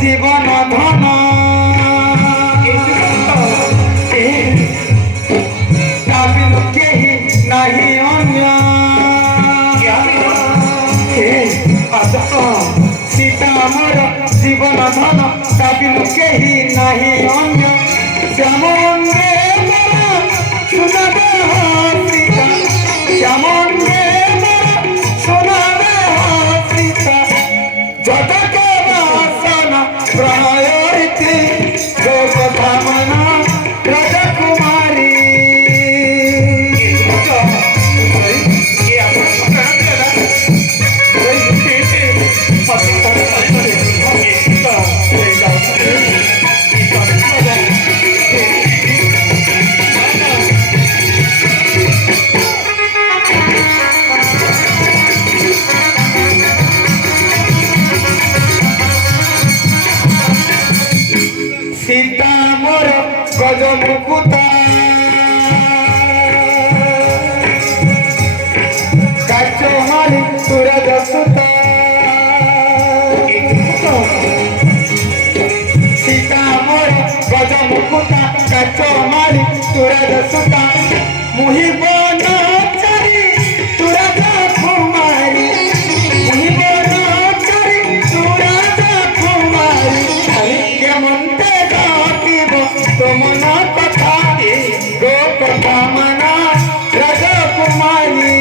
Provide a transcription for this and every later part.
জীবন ধন ভাবিলু কেহি নাহি অন্য সীতা আমার জীবন ধন ভাবিলু কেহি নাহি অন্য যেমন শোনাবে সীতা যেমন শোনাবে সীতা যত বাসনা প্রয়তি কথা মনা রাজকুমারী সীতা মোর গজ মুকুতা কাচ মারি তুরা দসুতা সীতা মোর গজ মুকুতা কাচ মারি তুরা দসুতা মুহিব না চারি তুরা কুমারী মুহিব না চারি তুরা কুমারী কেমন মন কথা গো কথা মনা রাজকুমারী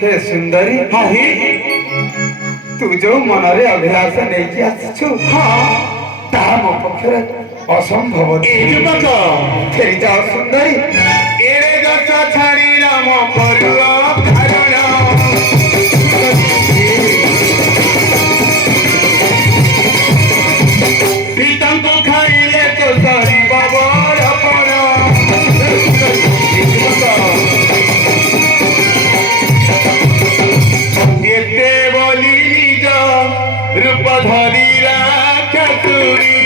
हे सुंदरी हाही तू जो मनरे अभिलाष नहीं आसछु हाँ ताहा मो पक्षरे असंभव फेरी जाओ सुंदरी एरे गछ छाड़ी राम परुआ धारण प्रीतम को खाइले तो सरी बाबर पण एते बोली निज रूप धरी राखुरी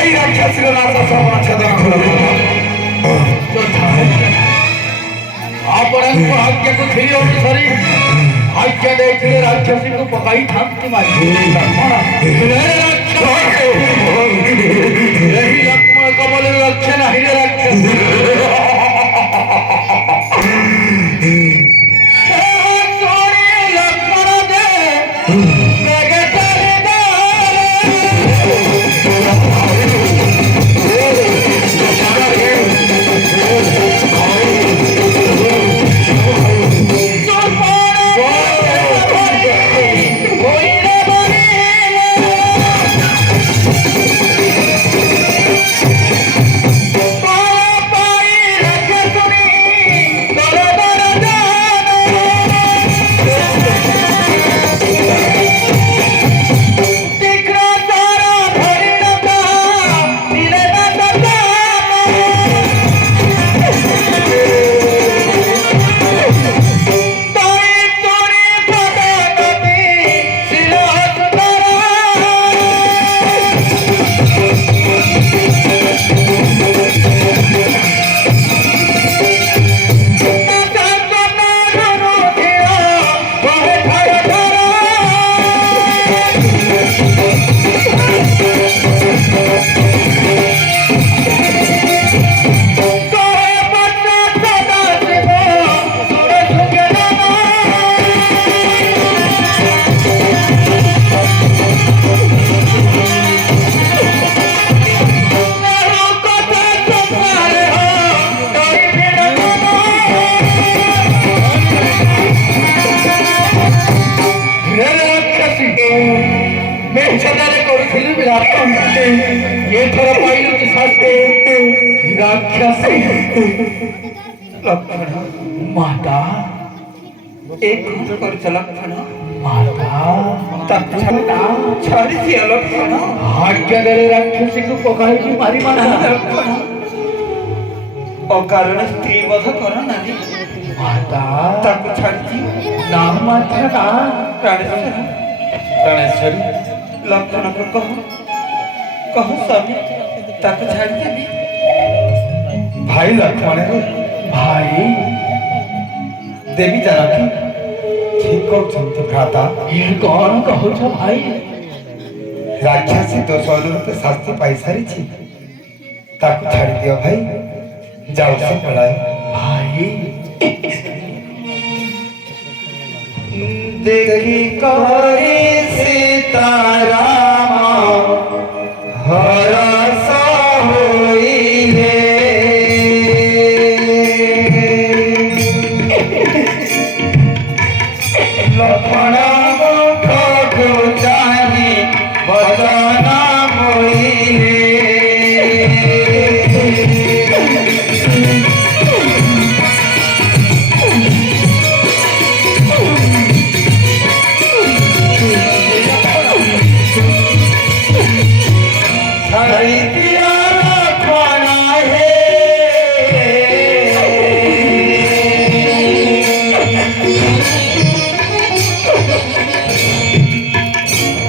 এই রাক্ষসীর নাশ সর্বনাশাদন করো। ଆପଣଙ୍କ ଆଜ୍ଞାକୁ ଥିଲି ଅନୁସାରୀ ଆଜ୍ଞା ଦେଇଥିଲେ ରାକ୍ଷସୀକୁ ପକାଇଥାନ୍ତି ମାରି। ଏହି ଲକ୍ଷ୍ମଣ କମଳରେ ରକ୍ଷା ନାହିଁ ରେ ରାକ୍ଷସୀ। ଲକ୍ଷ୍ମଣ ଦେ ଏଥର ପାଇଲୁ କି ଶାସ୍ତି ରାକ୍ଷସୀ। লক্ষণ ମାତା এই কথা করছে লক্ষণ ମାତା তাকে ছাড়ি দিয়া লক্ষণ ଆଜ୍ଞା ଦେଲେ ରାକ୍ଷସୀକୁ ପକାଇକି ମାରି ମାତା। লক্ষণ অকারণে স্ত্রী বধ কর নারী ମାତା তাকে ছাড়ছি ନା ମାତା ନା প্রাণেশ্বর প্রাণেশ্বরী লক্ষণকে কহ কহ স্বামী তাকে ছাড়ি দেবি ভাই লক্ষ্মণের ଭାଇ ଦେବୀ ଜାନକୀ ଠିକ କହୁଛନ୍ତି ଭ୍ରାତା। ଇଏ କ'ଣ କହୁଛ ଭାଇ? ରାକ୍ଷସୀ ଦୋଷ ଅନୁରୂପେ ଶାସ୍ତି ପାଇସାରିଛି, ତାକୁ ଛାଡ଼ି ଦିଅ ଭାଇ, ଯାଉ ସେ ପଳାଏ। ଭାଇ ଦେଖି କରି ସୀତାରାମ ହରସ ହୋଇଲେ লক্ষণ মুখକୁ ଚାହିଁ ବଚନ ବୋଇଲେ ଛାଡ଼ି ଦିଅ ଲକ୍ଷଣ ହେ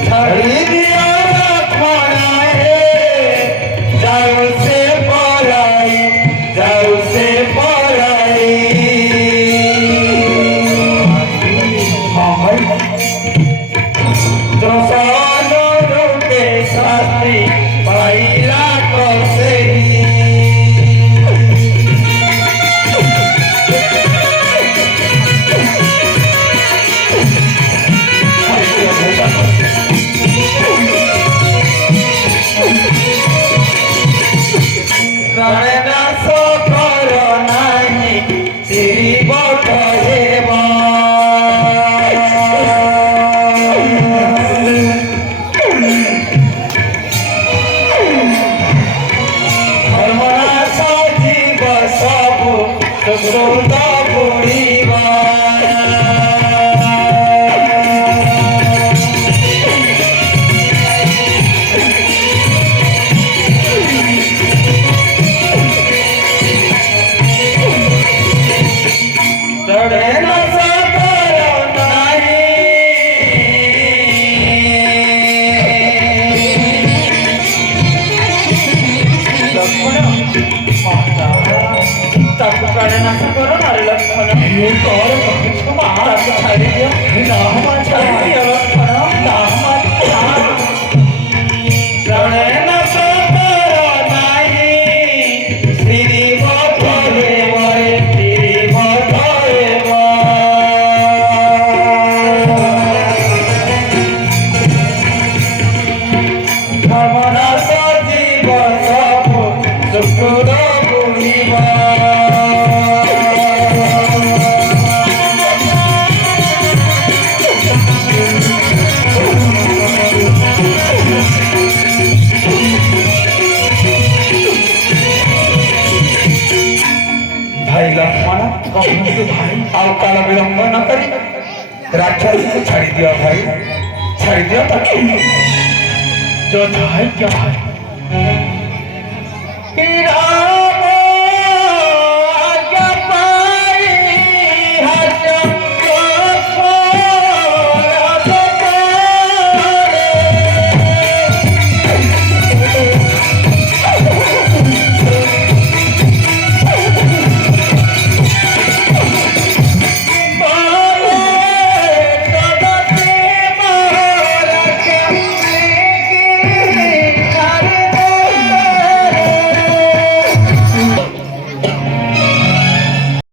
ছাড়ি দিও লক্ষ্মণ হে যাও সে পলাই যাও সে পলাই দোষানুরূপে শাস্তি পাইলা কসে প্রাণে নাশ কর নাহি শিব কহেব ধর্মনাশ জীব সবু সুশ্রুত বুড়িবা ତାକୁ ପ୍ରାଣନାଶ କର ନାରୀ ଲକ୍ଷଣ ମୁଁ ତୋର କ୍ଷମା ତାକୁ ଛାଡ଼ି ଦିଅ ଛାଡ଼ି ଦିଅ ଲକ୍ଷଣ ପ୍ରାଣନାଶ କର ନାହିଁ ଶ୍ରୀ ମଠରେ ମରେ ଶ୍ରୀ ମଠରେ ଧର୍ମନାଶ ଜୀବ ସବୁ ଶୁକ୍ର ବୁଣିବା ଭାଇ ଲକ୍ଷ୍ମଣ କହନ୍ତୁ ଭାଇ ଆଉ କାଳ ବିଳମ୍ବ ନ କରି ରାକ୍ଷସକୁ ଛାଡ଼ି ଦିଅ ଭାଇ, ଛାଡ଼ି ଦିଅ ତାକୁ। ଯଥାଜ୍ଞା ଭାଇ।